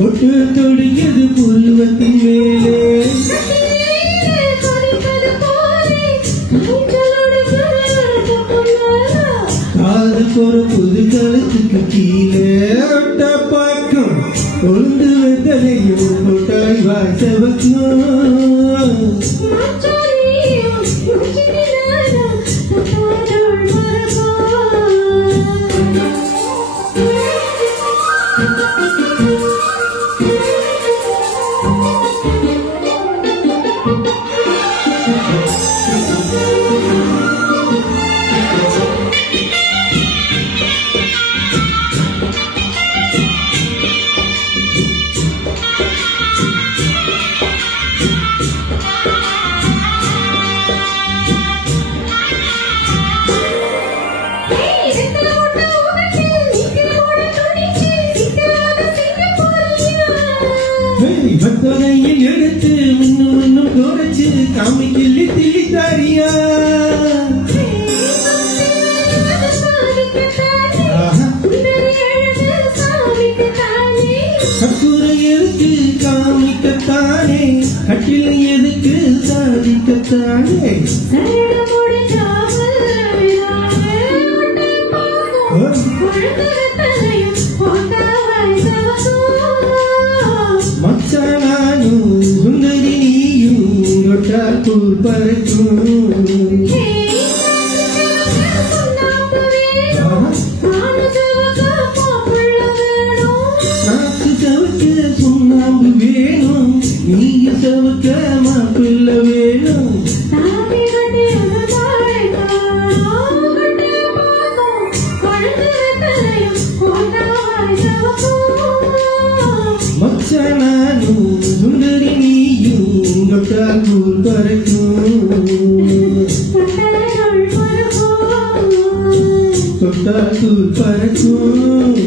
தொடுகிறது புருவத்தின் மேலே காதுக்கு ஒரு புது கழுத்துக்கு கீழே பக்கம் கொண்டு வெத்தலையும் கொட்டாய் வாசவக்கும் பத்தனையில் எடுத்து இன்னும் குறைச்சு காமி கிள்ளி திளித்தாரியா கட்டுரை எதுக்கு காமிக்கத்தானே கட்டில் எதுக்கு சாதிக்கத்தானே மச்சானும் சுந்தரி நீயும் தொட்டாக்குள் பறக்கும் நாக்கு சவக்க சுண்ணாம்பு வேணும் நீங்க சவக்க மாப்பிள்ள வேணும் மச்சானும் சுந்தரி நீயும் தொட்டாக்குள் பறக்கும் தொட்டாக்குள் பறக்கும்